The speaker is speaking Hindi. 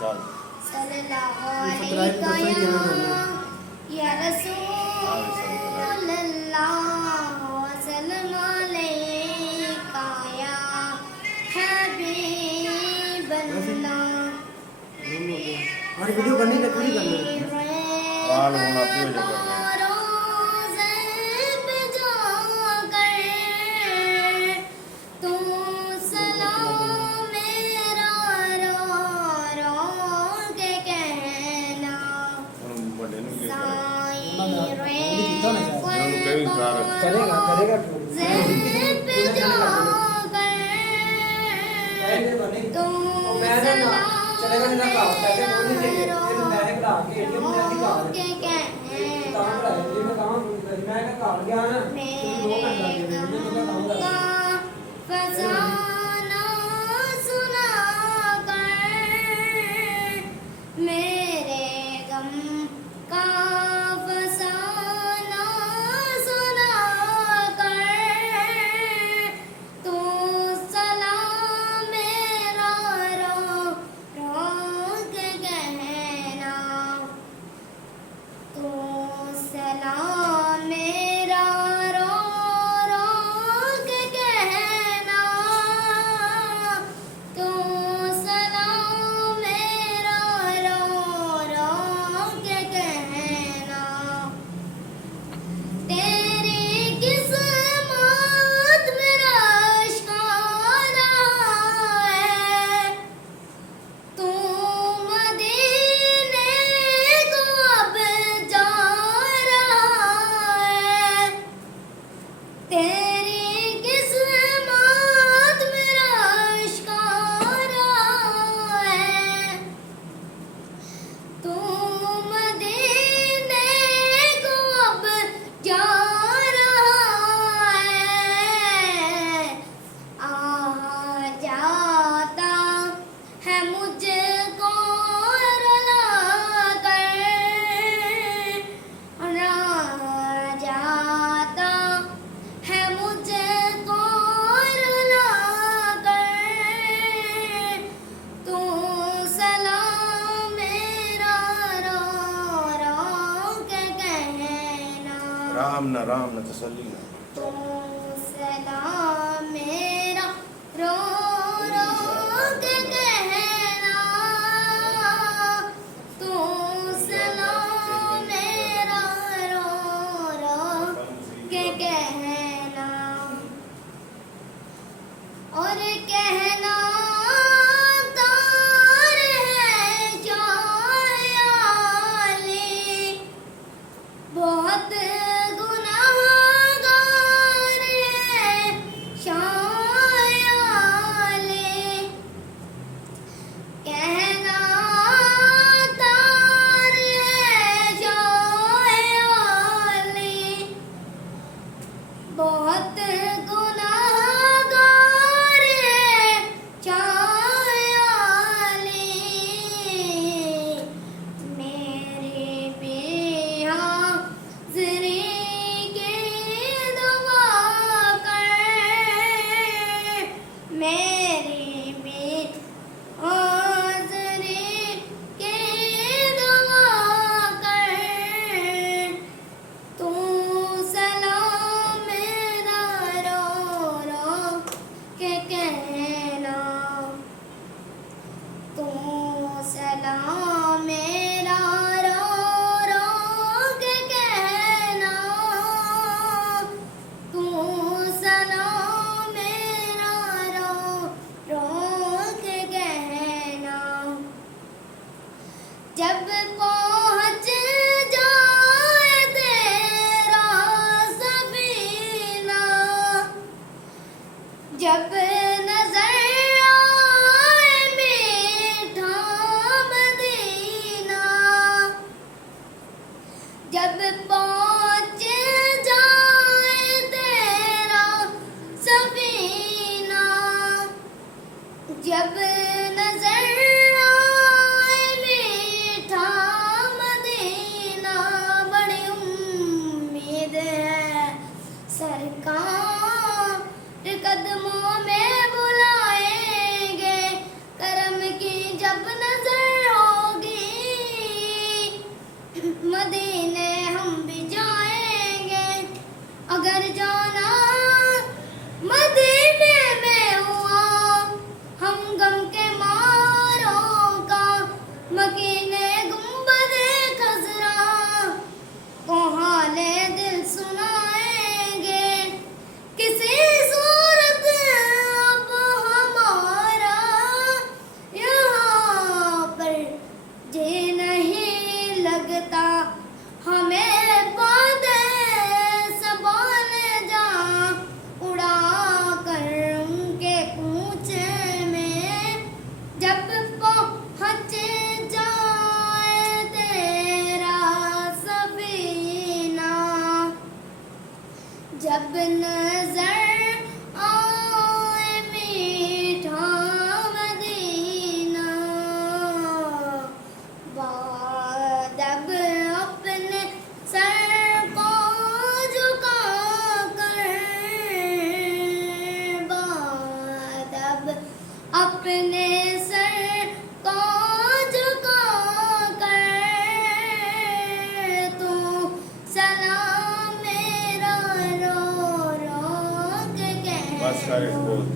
चल सल्लल्लाहु अलैहि या रसूलल्लाह सल्लल्लाहु अलैका या हबीबल्लाह। और वीडियो करनी है पूरी करना वाल होना पे हो जाएगा। करेगा करेगा चलेगा ना का पैसे बोलने चाहिए फिर मैंने कहा कि एटीएम में नहीं कहा काम रहा है ये मैं काम मैं का गया ना तो 2 घंटा दे दे मुझे तो काम रहा फसाना सुना कर मेरे गम का फसाना सुना कर तू सलाम मेरा रो रो के कहना तू सलाम मेरा रो रो के कहना तू सलाम मेरा रो रो के कहना तेरी किस्मत मेरा आशिकाना है तू मदीने को अब जा रहा है तेरी किस्मत मेरा आशिकाना है तू मदीने को अब जा रहा है आ जाता है मुझको रुला कर जाता है मुझको रुला कर तू सलाम मेरा रो रो के कहना राम न तसल्ली न तू सलाम मेरा रो रो के कहना तू सलाम मेरा रो रो के कहना और कहना तार है शायाली बहुत गुनाहगार है शायाली कहना तार है शायाली बहुत गुनाहगार है शायाली मेरे बेहाज़री के दुआ कर मेरे बेहाज़री के दुआ कर तू सलाम मेरा रो रो के कहना तू सलाम मेरा रो रो के कहना तू सलाम मेरा रो रो के कहना जब पहुँच जाए तेरा सफीना जब नजर आए मीठा मदीना जब पहुँच जाए तेरा सफीना जब नजर आए मीठा ਸਾਰੇ ਸਪੋਜ਼